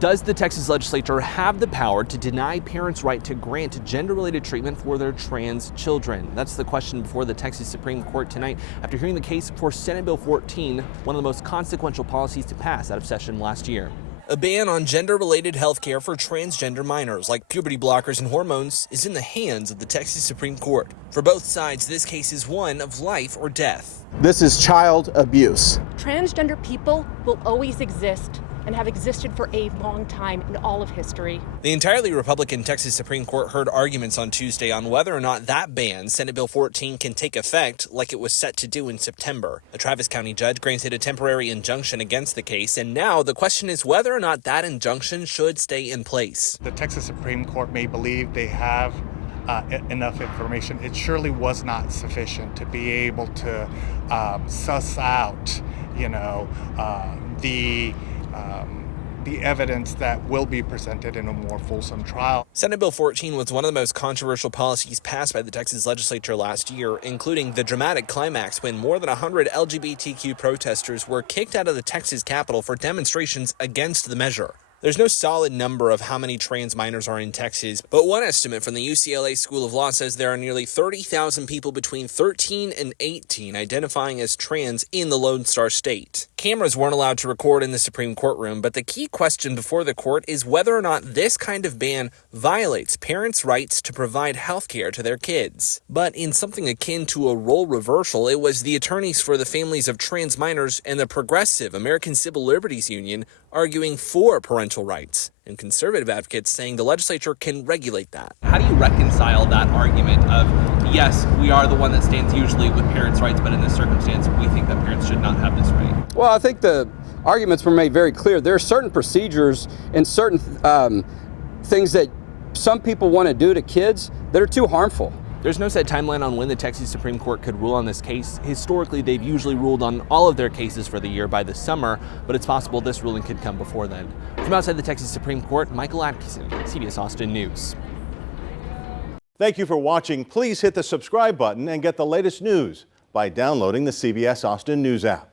Does the Texas legislature have the power to deny parents' right to grant gender-related treatment for their trans children? That's the question before the Texas Supreme Court tonight after hearing the case for Senate Bill 14, one of the most consequential policies to pass out of session last year. A ban on gender-related health care for transgender minors, like puberty blockers and hormones, is in the hands of the Texas Supreme Court. For both sides, this case is one of life or death. This is child abuse. Transgender people will always exist and have existed for a long time in all of history. The entirely Republican Texas Supreme Court heard arguments on Tuesday on whether or not that ban, Senate Bill 14, can take effect like it was set to do in September. A Travis County judge granted a temporary injunction against the case, and now the question is whether or not that injunction should stay in place. The Texas Supreme Court may believe they have enough information. It surely was not sufficient to be able to suss out, the evidence that will be presented in a more fulsome trial. Senate Bill 14 was one of the most controversial policies passed by the Texas legislature last year, including the dramatic climax when more than 100 LGBTQ protesters were kicked out of the Texas Capitol for demonstrations against the measure. There's no solid number of how many trans minors are in Texas, but one estimate from the UCLA School of Law says there are nearly 30,000 people between 13 and 18 identifying as trans in the Lone Star State. Cameras weren't allowed to record in the Supreme Courtroom, but the key question before the court is whether or not this kind of ban violates parents' rights to provide health care to their kids. But in something akin to a role reversal, it was the attorneys for the families of trans minors and the progressive American Civil Liberties Union arguing for parental rights, and conservative advocates saying the legislature can regulate that. How do you reconcile that argument of, yes, we are the one that stands usually with parents' rights, but in this circumstance, we think that parents should not have this right? Well, I think the arguments were made very clear. There are certain procedures and certain things that some people want to do to kids that are too harmful. There's no set timeline on when the Texas Supreme Court could rule on this case. Historically, they've usually ruled on all of their cases for the year by the summer, but it's possible this ruling could come before then. From outside the Texas Supreme Court, Michael Atkinson, CBS Austin News. Thank you for watching. Please hit the subscribe button and get the latest news by downloading the CBS Austin News app.